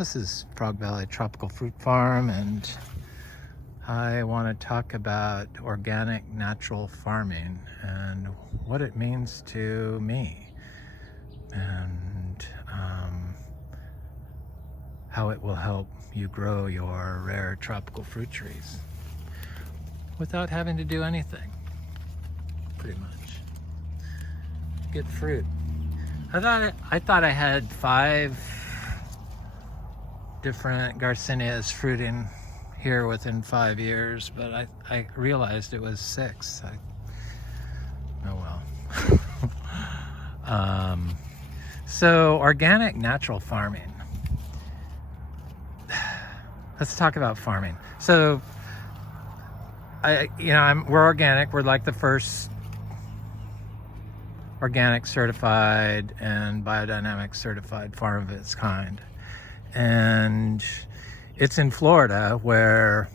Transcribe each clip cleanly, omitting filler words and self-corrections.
This is Frog Valley Tropical Fruit Farm, and I want to talk about organic natural farming and what it means to me, and how it will help you grow your rare tropical fruit trees without having to do anything, pretty much. Get fruit. I thought I had 5 different Garcinias fruiting here within 5 years, but I realized it was 6. Oh well. So organic natural farming. Let's talk about farming. So we're organic. We're like the first organic certified and biodynamic certified farm of its kind. And it's in Florida, where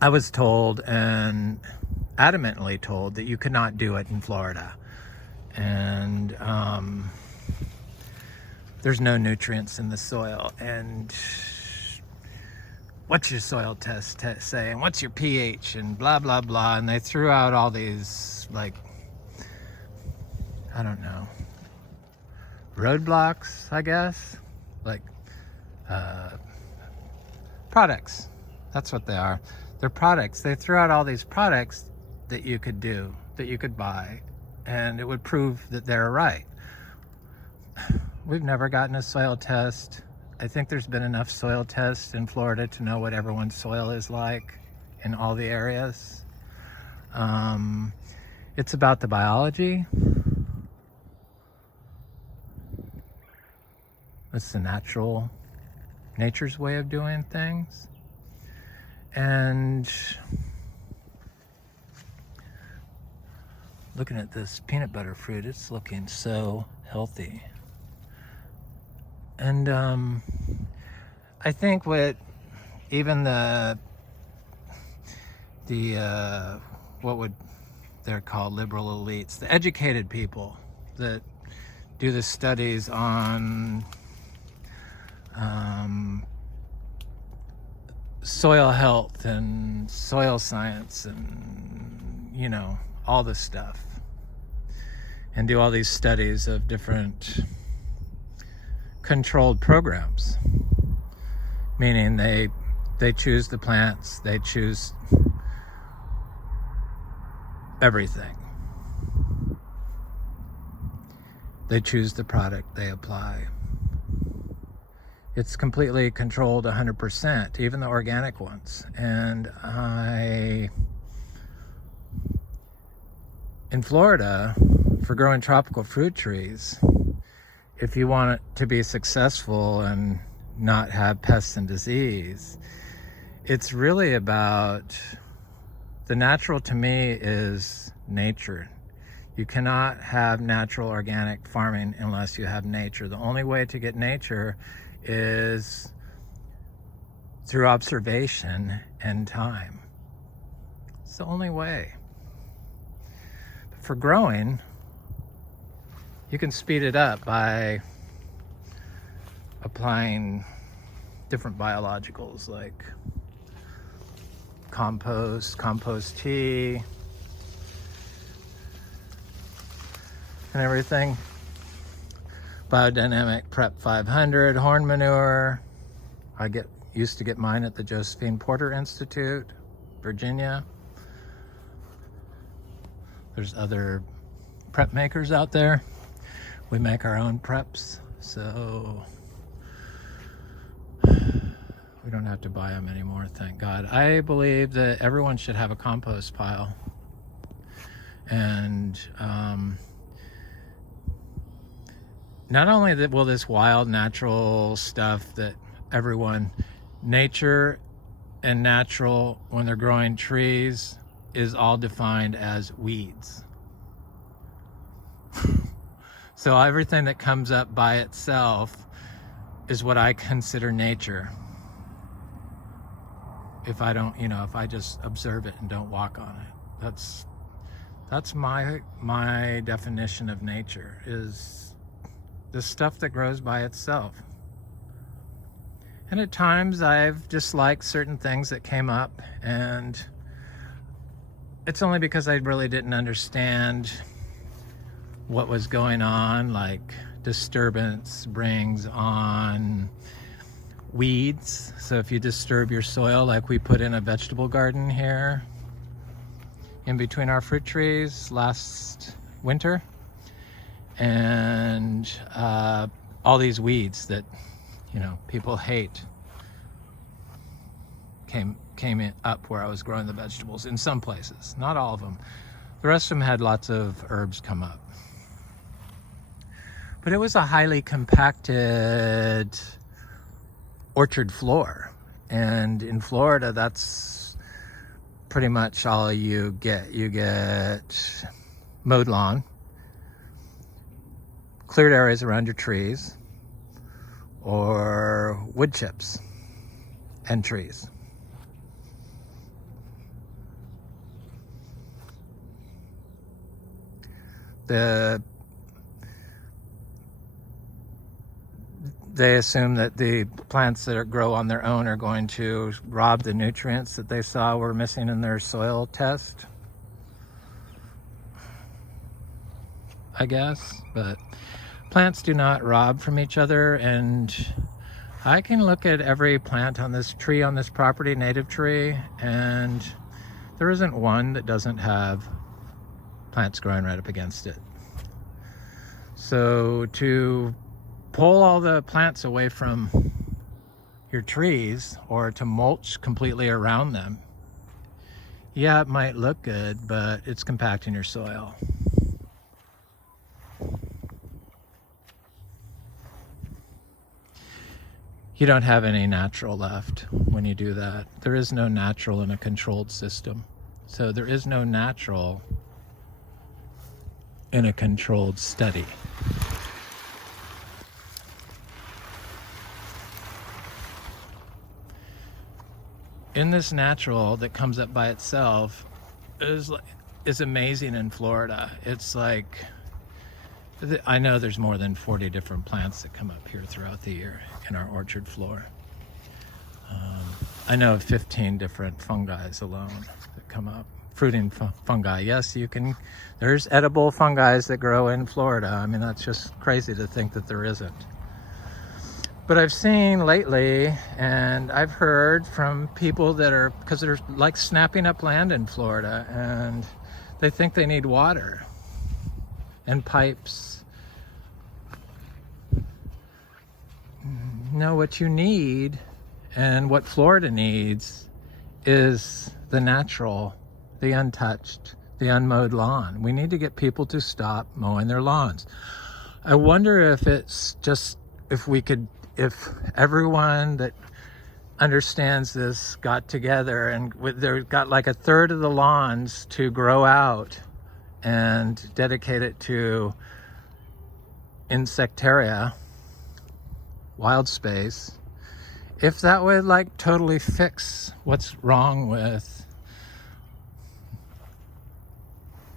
I was told, and adamantly told, that you could not do it in Florida. And there's no nutrients in the soil. And what's your soil test say? And what's your pH? And blah, blah, blah. And they threw out all these, like, I don't know, roadblocks, I guess. Like, products. That's what they are. They're products. They threw out all these products that you could do, that you could buy, and it would prove that they're right. We've never gotten a soil test. I think there's been enough soil tests in Florida to know what everyone's soil is like in all the areas. It's about the biology. It's the nature's way of doing things. And looking at this peanut butter fruit, it's looking so healthy. And I think what even the what would they're called, liberal elites, the educated people that do the studies on soil health and soil science and all this stuff, and do all these studies of different controlled programs, meaning they choose the plants, they choose everything, they choose the product they apply. It's completely controlled 100%, even the organic ones. And in Florida, for growing tropical fruit trees, if you want it to be successful and not have pests and disease, it's really about, the natural to me is nature. You cannot have natural organic farming unless you have nature. The only way to get nature is through observation and time. It's the only way. But for growing, you can speed it up by applying different biologicals like compost tea, and everything. Biodynamic Prep 500, horn manure. I used to get mine at the Josephine Porter Institute, Virginia. There's other prep makers out there. We make our own preps, so we don't have to buy them anymore, thank God. I believe that everyone should have a compost pile. And not only that will this wild natural stuff that nature and natural, when they're growing trees, is all defined as weeds. So everything that comes up by itself is what I consider nature. If I don't, if I just observe it and don't walk on it, that's my definition of nature, is the stuff that grows by itself. And at times I've disliked certain things that came up, and it's only because I really didn't understand what was going on. Like, disturbance brings on weeds. So if you disturb your soil, like we put in a vegetable garden here in between our fruit trees last winter, and all these weeds that, you know, people hate came up where I was growing the vegetables in some places, not all of them. The rest of them had lots of herbs come up. But it was a highly compacted orchard floor. And in Florida, that's pretty much all you get. You get mowed lawn, cleared areas around your trees, or wood chips and trees. They assume that the plants that grow on their own are going to rob the nutrients that they saw were missing in their soil test, I guess. But plants do not rob from each other, and I can look at every plant on this tree, on this property, native tree, and there isn't one that doesn't have plants growing right up against it. So to pull all the plants away from your trees, or to mulch completely around them, yeah, it might look good, but it's compacting your soil. You don't have any natural left when you do that. There is no natural in a controlled system. So there is no natural in a controlled study. In this natural that comes up by itself is amazing in Florida. It's like, I know there's more than 40 different plants that come up here throughout the year in our orchard floor. I know of 15 different fungi alone that come up. Fruiting fungi. Yes, you can, there's edible fungi that grow in Florida. I mean, that's just crazy to think that there isn't. But I've seen lately, and I've heard from people that are, because they're like snapping up land in Florida, and they think they need water and pipes. No, what you need and what Florida needs is the natural, the untouched, the unmowed lawn. We need to get people to stop mowing their lawns. I wonder if it's just, if everyone that understands this got together and they got like a third of the lawns to grow out and dedicate it to insectaria, wild space, if that would like totally fix what's wrong with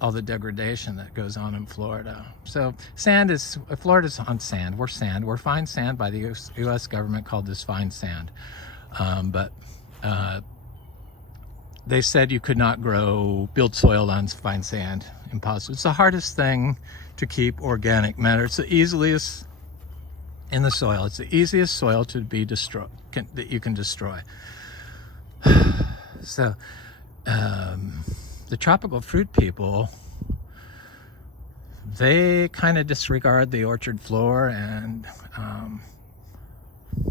all the degradation that goes on in Florida. So Florida's on sand. We're sand. We're fine sand by the US government, called this fine sand. But they said you could not build soil on fine sand. Impossible. It's the hardest thing to keep organic matter. It's the easiest in the soil. It's the easiest soil to be destroyed, that you can destroy. So the tropical fruit people, they kind of disregard the orchard floor, and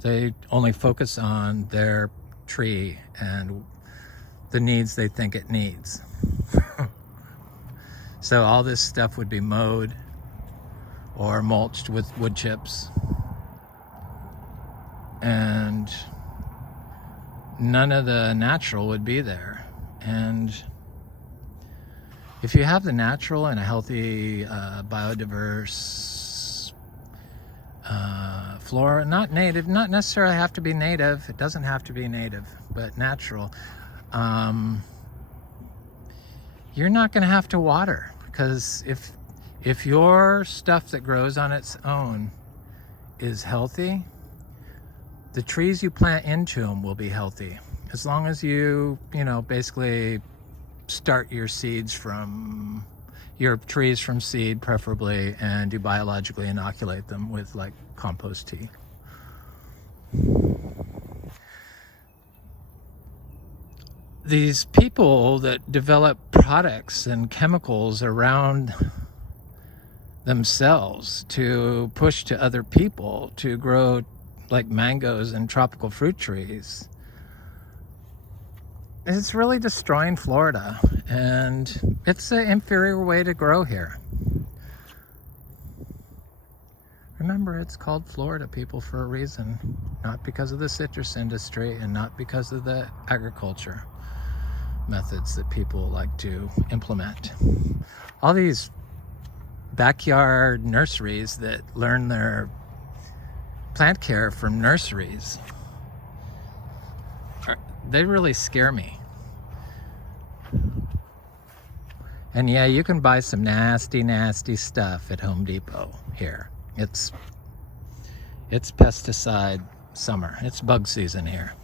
they only focus on their tree and the needs they think it needs. So all this stuff would be mowed or mulched with wood chips, and none of the natural would be there. And if you have the natural and a healthy, biodiverse flora, not native, not necessarily have to be native, it doesn't have to be native, but natural, you're not going to have to water, because if your stuff that grows on its own is healthy, the trees you plant into them will be healthy. As long as you basically start your trees from seed, preferably, and you biologically inoculate them with like compost tea. These people that develop products and chemicals around themselves to push to other people to grow like mangoes and tropical fruit trees, it's really destroying Florida, and it's an inferior way to grow here. Remember, it's called Florida, people, for a reason, not because of the citrus industry and not because of the agriculture methods that people like to implement. All these backyard nurseries that learn their plant care from nurseries, they really scare me. And yeah, you can buy some nasty stuff at Home Depot here. It's pesticide summer. It's bug season here.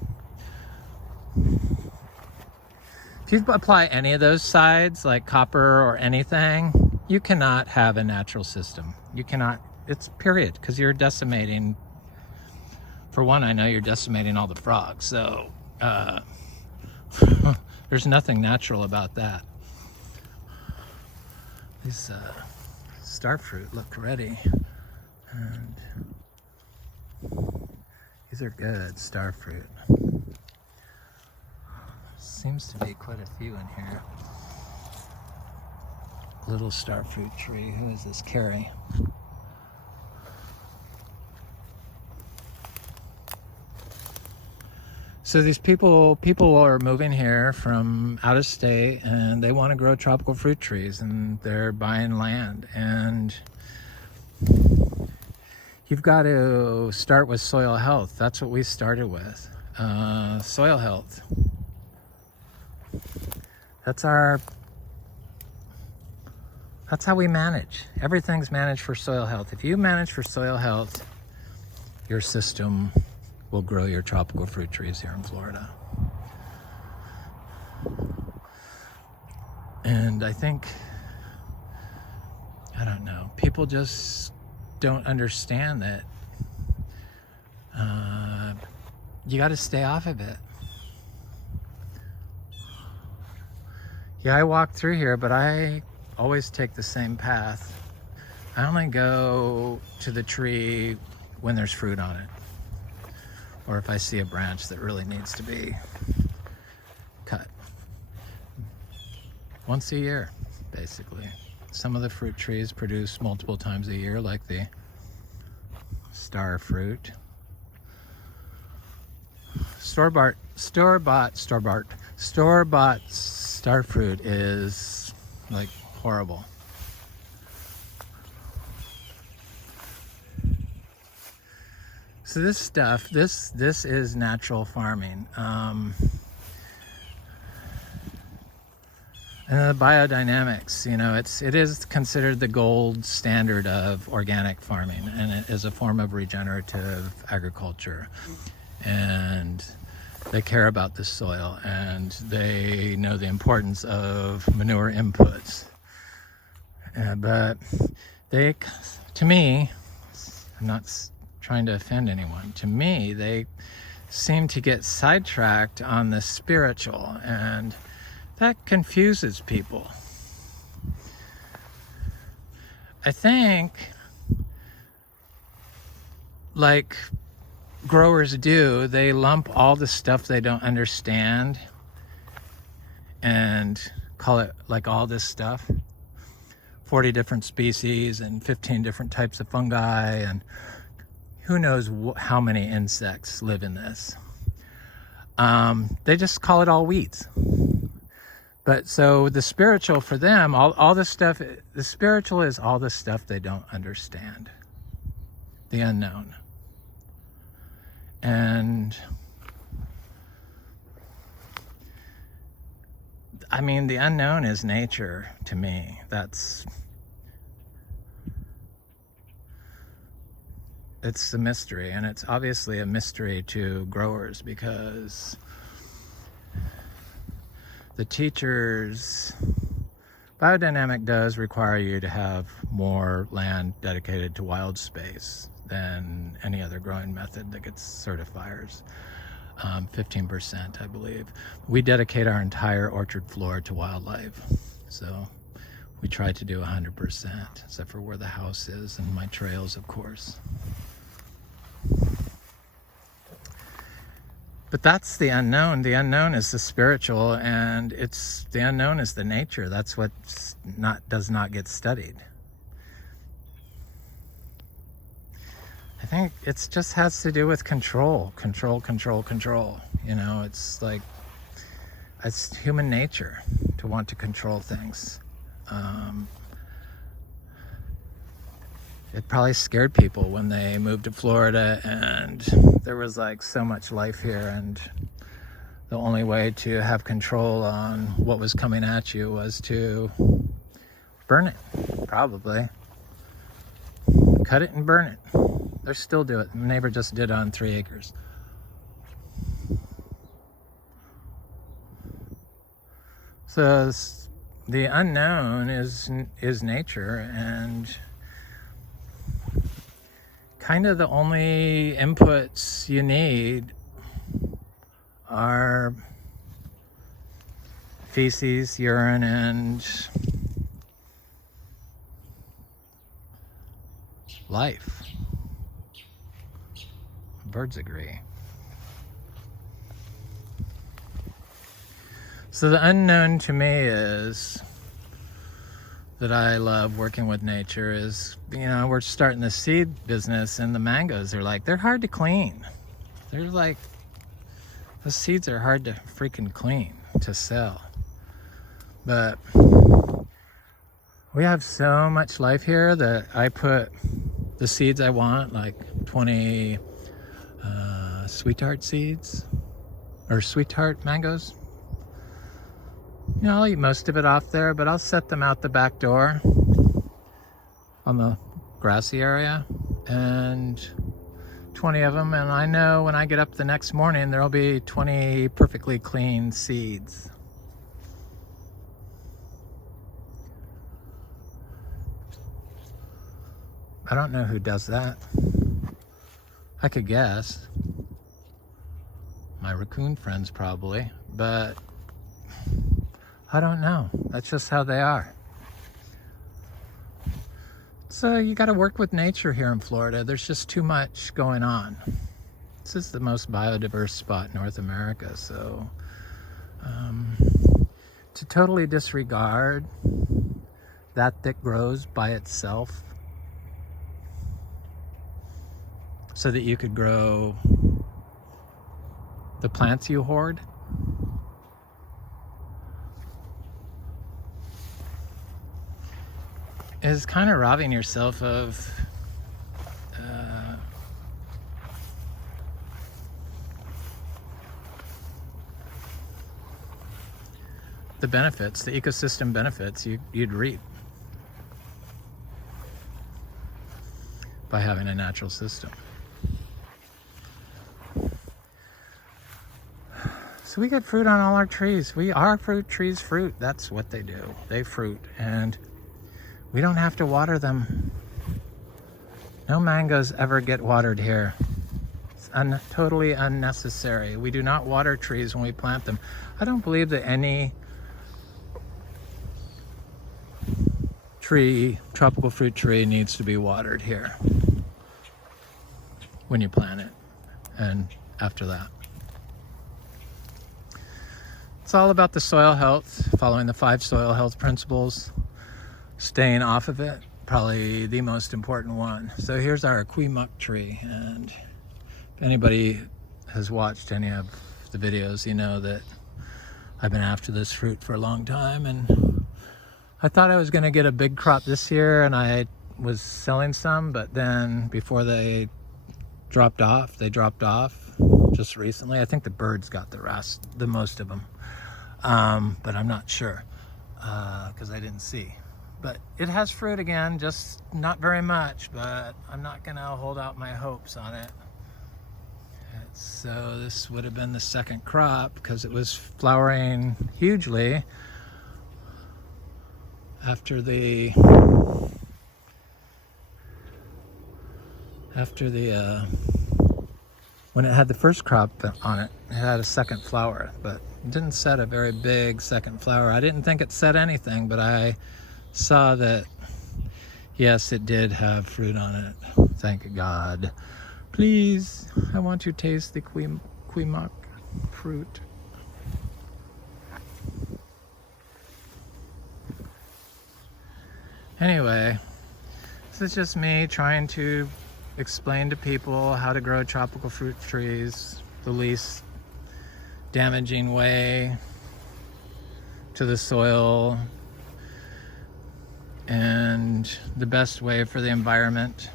If you apply any of those sides, like copper or anything, you cannot have a natural system. You cannot, it's period, because you're decimating. For one, I know you're decimating all the frogs, so there's nothing natural about that. These starfruit look ready, and these are good starfruit. Seems to be quite a few in here. Little starfruit tree. Who is this? Carrie. So these people are moving here from out of state, and they want to grow tropical fruit trees, and they're buying land. And you've got to start with soil health. That's what we started with. Soil health. That's how we manage. Everything's managed for soil health. If you manage for soil health, your system will grow your tropical fruit trees here in Florida. And I think, I don't know, people just don't understand that you got to stay off of it. Yeah, I walk through here, but I always take the same path. I only go to the tree when there's fruit on it, or if I see a branch that really needs to be cut. Once a year, basically. Some of the fruit trees produce multiple times a year, like the star fruit. Store-bought star fruit is like horrible. So this stuff, this is natural farming. And the biodynamics, it is considered the gold standard of organic farming, and it is a form of regenerative agriculture. And they care about the soil, and they know the importance of manure inputs. But to me, I'm not trying to offend anyone, to me, they seem to get sidetracked on the spiritual, and that confuses people. I think, like growers do, they lump all the stuff they don't understand and call it like all this stuff. 40 different species and 15 different types of fungi, and who knows how many insects live in this. They just call it all weeds. But so the spiritual for them, all this stuff, the spiritual is all the stuff they don't understand, the unknown. And I mean, the unknown is nature to me. it's a mystery, and it's obviously a mystery to growers because the teachers, biodynamic does require you to have more land dedicated to wild space than any other growing method that gets certifiers. 15%, I believe. We dedicate our entire orchard floor to wildlife. So we try to do 100%, except for where the house is and my trails, of course. But that's the unknown. The unknown is the spiritual, and the unknown is the nature. That's what does not get studied. I think it just has to do with control. You know, it's like, it's human nature to want to control things. It probably scared people when they moved to Florida and there was like so much life here, and the only way to have control on what was coming at you was to burn it, probably. Cut it and burn it. They still do it. My neighbor just did it on 3 acres. So the unknown is nature, and kind of the only inputs you need are feces, urine, and life. Birds agree. So the unknown to me is that I love working with nature is, you know, we're starting the seed business, and the mangoes are like, they're hard to clean. They're like, the seeds are hard to freaking clean to sell. But we have so much life here that I put the seeds I want, like 20 sweetheart seeds, or sweetheart mangoes. You know, I'll eat most of it off there, but I'll set them out the back door on the grassy area, and 20 of them, and I know when I get up the next morning there'll be 20 perfectly clean seeds. I don't know who does that. I could guess. My raccoon friends probably, but I don't know. That's just how they are. So you got to work with nature here in Florida. There's just too much going on. This is the most biodiverse spot in North America. So to totally disregard that grows by itself so that you could grow the plants you hoard, is kind of robbing yourself of the benefits, the ecosystem benefits you'd reap by having a natural system. So we get fruit on all our trees. Our fruit trees fruit. That's what they do. They fruit, and we don't have to water them. No mangoes ever get watered here. It's totally unnecessary. We do not water trees when we plant them. I don't believe that any tree, tropical fruit tree, needs to be watered here when you plant it and after that. It's all about the soil health, following the 5 soil health principles, staying off of it, probably the most important one. So here's our aquemuck tree, and if anybody has watched any of the videos, you know that I've been after this fruit for a long time, and I thought I was going to get a big crop this year, and I was selling some, but then before they dropped off just recently. I think the birds got the most of them, but I'm not sure because I didn't see. But it has fruit again, just not very much, but I'm not gonna hold out my hopes on it. So this would have been the second crop because it was flowering hugely after the when it had the first crop on it. It had a second flower, but it didn't set a very big second flower. I didn't think it set anything, but I saw that, yes, it did have fruit on it. Thank God. Please, I want to taste the Quimak fruit. Anyway, this is just me trying to explain to people how to grow tropical fruit trees the least damaging way to the soil and the best way for the environment,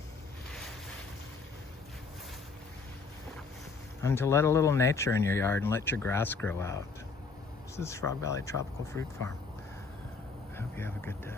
and to let a little nature in your yard and let your grass grow out. This is Frog Valley Tropical Fruit Farm. I hope you have a good day.